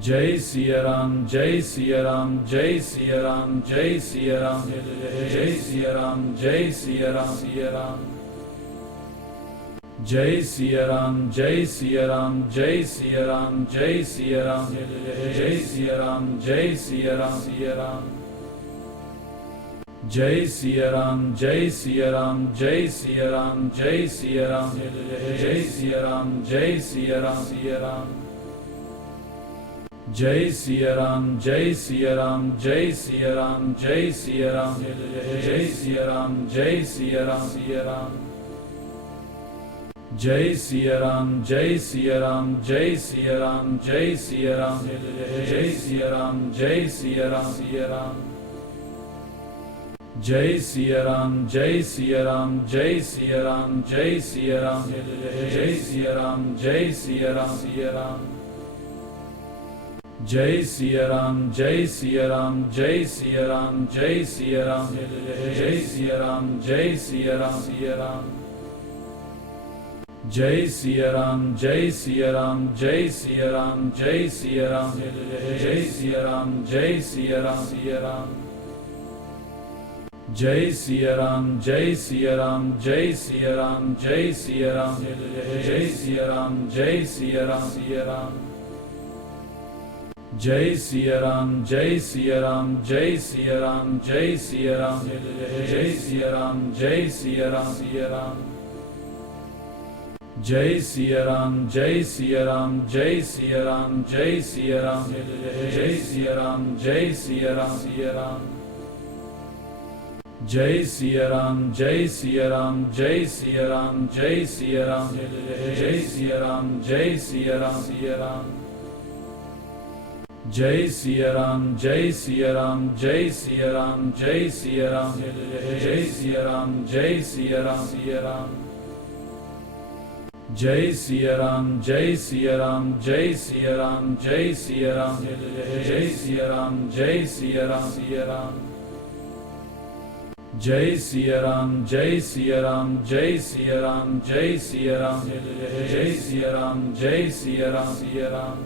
Jai Siya Ram, Jai Siya Ram, Jai Siya Ram, Jai Siya Ram, Jai Siya Ram, Jai Siya Ram, Siya Ram. Jai Siya Ram, Jai Siya Ram, Jai Siya Ram, Jai Siya Ram, Jai Siya Ram, Jai Siya Ram, Siya Ram. Jai Siya Ram, Jai Siya Ram, Jai Siya Ram, Jai Siya Ram, Jai Siya Ram, Jai Siya Ram, Siya Ram. Jai Siya Ram, Jai Siya Ram, Jai Siya Ram, Jai Siya Ram, Jai Siya Ram, Jai Siya Ram, Siya Ram. Jai Siya Ram, Jai Siya Ram, Jai Siya Ram, Jai Siya Ram, Jai Siya Ram, Jai Siya Ram, Siya Ram. Jai Siya Ram, Jai Siya Ram, Jai Siya Ram, Jai Siya Ram, Jai Siya Ram, Jai Siya Ram, Siya Ram. Jai Siya Ram, Jai Siya Ram, Jai Siya Ram, Jai Siya Ram, Jai Siya Ram, Jai Siya Ram, Siya Ram. Jai Siya Ram, Jai Siya Ram, Jai Siya Ram, Jai Siya Ram, Jai Siya Ram, Jai Siya Ram, Siya Ram. Jai Siya Ram, Jai Siya Ram, Jai Siya Ram, Jai Siya Ram, Jai Siya Ram, Jai Siya Ram, Siya Ram. Jai Siya Ram, Jai Siya Ram, Jai Siya Ram, Jai Siya Ram, Jai Siya Ram, Jai Siya Ram, Siya Ram. Jai Siya Ram, Jai Siya Ram, Jai Siya Ram, Jai Siya Ram, Jai Siya Ram, Jai Siya Ram, Siya Ram. Jai Siya Ram, Jai Siya Ram, Jai Siya Ram, Jai Siya Ram, Jai Siya Ram, Jai Siya Ram, Siya Ram. Jai Siya Ram, Jai Siya Ram, Jai Siya Ram, Jai Siya Ram, Jai Siya Ram, Jai Siya Ram, Siya Ram. Jai Siya Ram, Jai Siya Ram, Jai Siya Ram, Jai Siya Ram, Jai Siya Ram, Jai Siya Ram, Siya Ram. Jai Siya Ram, Jai Siya Ram, Jai Siya Ram, Jai Siya Ram, Jai Siya Ram, Jai Siya Ram, Siya Ram.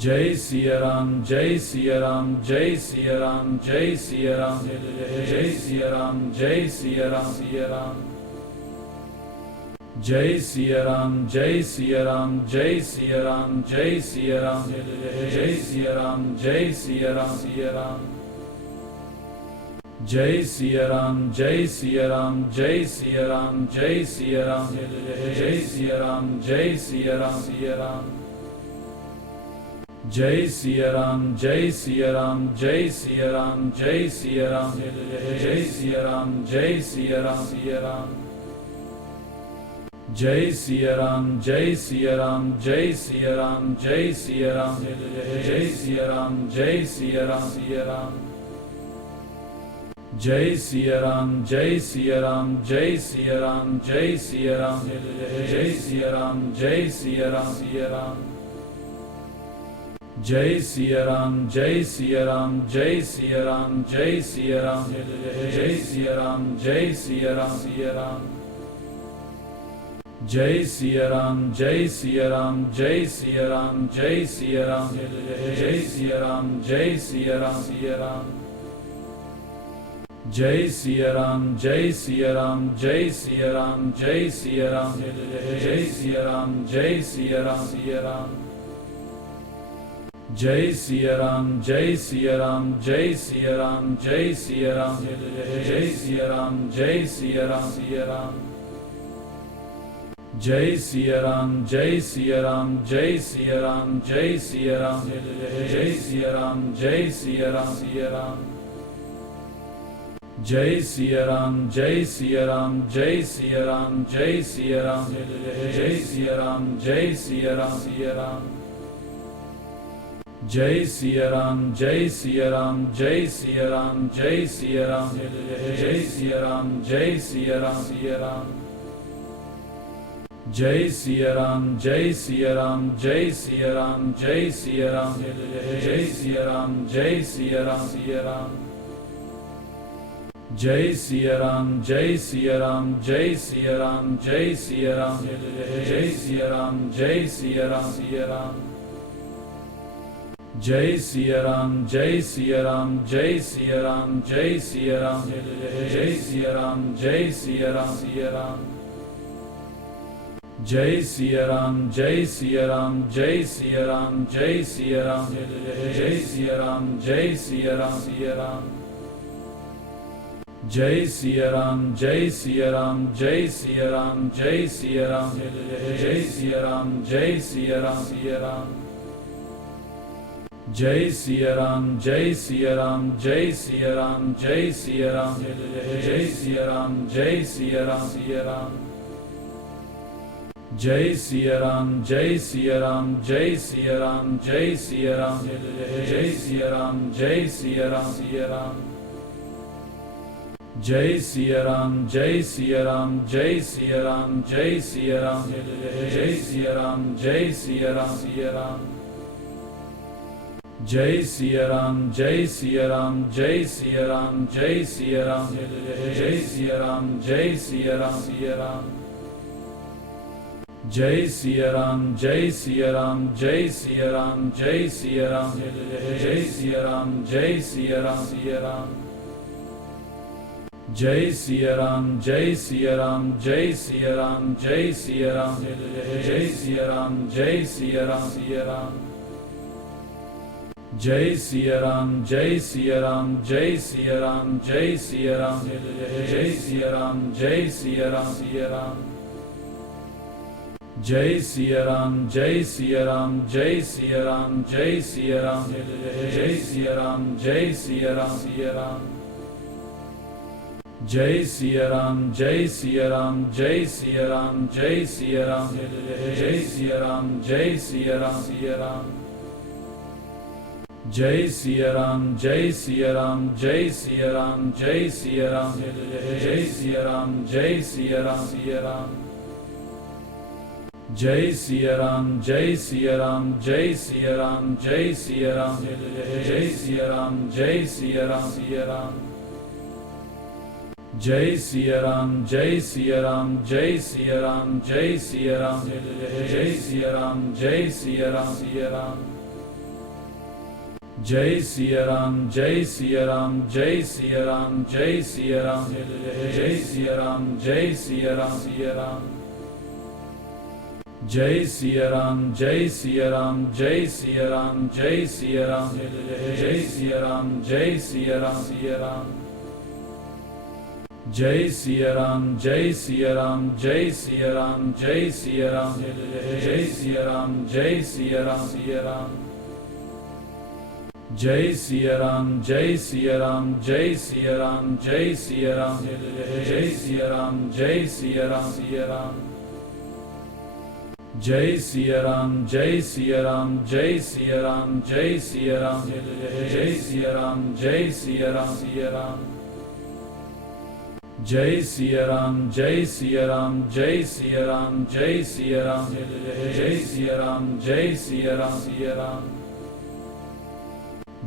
Jai Siya Ram, Jai Siya Ram, Jai Siya Ram, Jai Siya Ram, Jai Siya Ram, Jai Siya Ram, Siya Ram. Jai Siya Ram, Jai Siya Ram, Jai Siya Ram, Jai Siya Ram, Jai Siya Ram, Jai Siya Ram, Siya Ram. Jai Siya Ram, Jai Siya Ram, Jai Siya Ram, Jai Siya Ram, Jai Siya Ram, Jai Siya Ram, Siya Ram. Jai Siya Ram, Jai Siya Ram, Jai Siya Ram, Jai Siya Ram, Jai Siya Ram, Jai Siya Ram, Siya Ram. Jai Siya Ram, Jai Siya Ram, Jai Siya Ram, Jai Siya Ram, Jai Siya Ram, Jai Siya Ram, Siya Ram. Jai Siya Ram, Jai Siya Ram, Jai Siya Ram, Jai Siya Ram, Jai Siya Ram, Jai Siya Ram, Siya Ram. Jai Siya Ram, Jai Siya Ram, Jai Siya Ram, Jai Siya Ram, Jai Siya Ram, Jai Siya Ram, Siya Ram. Jai Siya Ram, Jai Siya Ram, Jai Siya Ram, Jai Siya Ram, Jai Siya Ram, Jai Siya Ram, Siya Ram. Jai Siya Ram, Jai Siya Ram, Jai Siya Ram, Jai Siya Ram, Jai Siya Ram, Jai Siya Ram, Siya Ram. Jai Siya Ram, Jai Siya Ram, Jai Siya Ram, Jai Siya Ram, Jai Siya Ram, Jai Siya Ram, Siya Ram. Jai Siya Ram, Jai Siya Ram, Jai Siya Ram, Jai Siya Ram, Jai Siya Ram, Jai Siya Ram, Siya Ram. Jai Siya Ram, Jai Siya Ram, Jai Siya Ram, Jai Siya Ram, Jai Siya Ram, Jai Siya Ram, Siya Ram. Jai Siya Ram, Jai Siya Ram, Jai Siya Ram, Jai Siya Ram, Jai Siya Ram, Jai Siya Ram, Siya Ram. Jai Siya Ram, Jai Siya Ram, Jai Siya Ram, Jai Siya Ram, Jai Siya Ram, Jai Siya Ram, Siya Ram. Jai Siya Ram, Jai Siya Ram, Jai Siya Ram, Jai Siya Ram, Jai Siya Ram, Jai Siya Ram, Siya Ram. Jai Siya Ram, Jai Siya Ram, Jai Siya Ram, Jai Siya Ram, Jai Siya Ram, Jai Siya Ram, Siya Ram. Jai Siya Ram, Jai Siya Ram, Jai Siya Ram, Jai Siya Ram, Jai Siya Ram, Jai Siya Ram, Siya Ram. Jai Siya Ram, Jai Siya Ram, Jai Siya Ram, Jai Siya Ram, Jai Siya Ram, Jai Siya Ram, Siya Ram. Jai Siya Ram, Jai Siya Ram, Jai Siya Ram, Jai Siya Ram, Jai Siya Ram, Jai Siya Ram, Siya Ram. Jai Siya Ram, Jai Siya Ram, Jai Siya Ram, Jai Siya Ram, Jai Siya Ram, Jai Siya Ram, Siya Ram. Jai Siya Ram, Jai Siya Ram, Jai Siya Ram, Jai Siya Ram, Jai Siya Ram, Jai Siya Ram, Siya Ram. Jai Siya Ram, Jai Siya Ram, Jai Siya Ram, Jai Siya Ram, Jai Siya Ram, Jai Siya Ram, Siya Ram. Jai Siya Ram, Jai Siya Ram, Jai Siya Ram, Jai Siya Ram, Jai Siya Ram, Jai Siya Ram, Siya Ram. Jai Siya Ram, Jai Siya Ram, Jai Siya Ram, Jai Siya Ram, Jai Siya Ram, Jai Siya Ram, Siya Ram. Jai Siya Ram, Jai Siya Ram, Jai Siya Ram, Jai Siya Ram, Jai Siya Ram, Jai Siya Ram, Siya Ram. Jai Siya Ram, Jai Siya Ram, Jai Siya Ram, Jai Siya Ram, Jai Siya Ram, Jai Siya Ram, Siya Ram. Jai Siya Ram, Jai Siya Ram, Jai Siya Ram, Jai Siya Ram, Jai Siya Ram, Jai Siya Ram, Siya Ram. Jai Siya Ram, Jai Siya Ram, Jai Siya Ram, Jai Siya Ram, Jai Siya Ram, Jai Siya Ram, Siya Ram. Jai Siya Ram, Jai Siya Ram, Jai Siya Ram, Jai Siya Ram, Jai Siya Ram, Jai Siya Ram, Siya Ram. Jai Siya Ram, Jai Siya Ram, Jai Siya Ram, Jai Siya Ram, Jai Siya Ram, Jai Siya Ram, Siya Ram. Jai Siya Ram, Jai Siya Ram, Jai Siya Ram, Jai Siya Ram, Jai Siya Ram, Jai Siya Ram, Siya Ram. Jai Siya Ram, Jai Siya Ram, Jai Siya Ram, Jai Siya Ram, Jai Siya Ram, Jai Siya Ram, Siya Ram. Jai Siya Ram, Jai Siya Ram, Jai Siya Ram, Jai Siya Ram, Jai Siya Ram, Jai Siya Ram, Siya Ram. Jai Siya Ram, Jai Siya Ram, Jai Siya Ram, Jai Siya Ram, Jai Siya Ram, Jai Siya Ram, Siya Ram. Jai Siya Ram, Jai Siya Ram, Jai Siya Ram, Jai Siya Ram, Jai Siya Ram, Jai Siya Ram, Siya Ram. Jai Siya Ram, Jai Siya Ram, Jai Siya Ram, Jai Siya Ram, Jai Siya Ram, Jai Siya Ram, Siya Ram.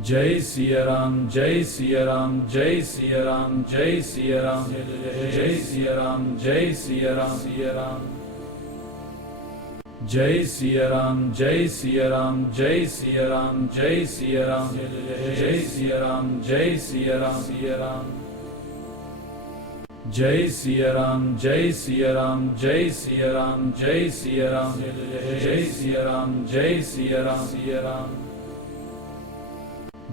Jai Siya Ram, Jai Siya Ram, Jai Siya Ram, Jai Siya Ram, Jai Siya Ram, Jai Siya Ram, Siya Ram. Jai Siya Ram, Jai Siya Ram, Jai Siya Ram, Jai Siya Ram, Jai Siya Ram, Jai Siya Ram, Siya Ram. Jai Siya Ram, Jai Siya Ram, Jai Siya Ram, Jai Siya Ram, Jai Siya Ram, Jai Siya Ram, Siya Ram.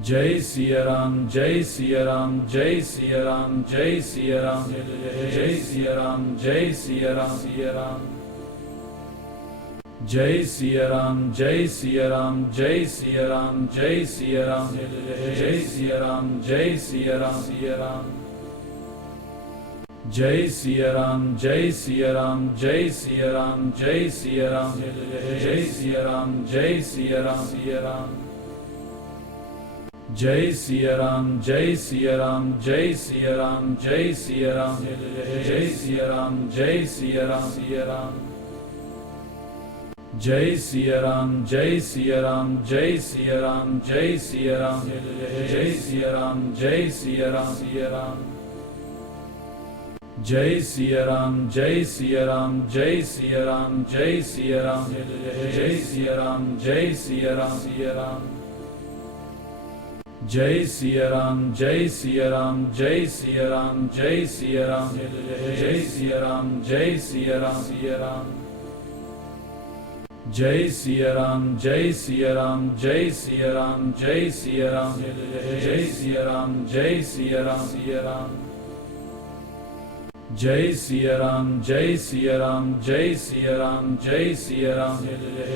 Jai Siya Ram, Jai Siya Ram, Jai Siya Ram, Jai Siya Ram, Jai Siya Ram, Jai Siya Ram, Siya Ram. Jai Siya Ram, Jai Siya Ram, Jai Siya Ram, Jai Siya Ram, Jai Siya Ram, Jai Siya Ram, Siya Ram. Jai Siya Ram, Jai Siya Ram, Jai Siya Ram, Jai Siya Ram, Jai Siya Ram, Jai Siya Ram, Siya Ram. Jai Siya Ram, Jai Siya Ram, Jai Siya Ram, Jai Siya Ram, Jai Siya Ram, Jai Siya Ram, Siya Ram. Jai Siya Ram, Jai Siya Ram, Jai Siya Ram, Jai Siya Ram, Jai Siya Ram, Jai Siya Ram, Siya Ram. Jai Siya Ram, Jai Siya Ram, Jai Siya Ram, Jai Siya Ram, Jai Siya Ram, Jai Siya Ram, Siya Ram. Jai Siya Ram Jai Siya Ram Jai Siya Ram Jai Siya Ram Jai Siya Ram Jai Siya Ram Siya Ram Jai Siya Ram Jai Siya Ram Jai Siya Ram Jai Siya Ram Jai Siya Ram Jai Siya Ram Siya Ram Jai Siya Ram Jai Siya Ram Jai Siya Ram Jai Siya Ram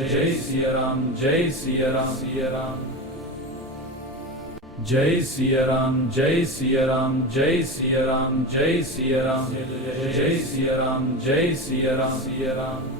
Jai Siya Ram Jai Siya Ram Siya Ram Jai Siya Ram Jai Siya Ram Jai Siya Ram Jai Siya Ram Jai Siya Ram Jai Siya Ram Siya Ram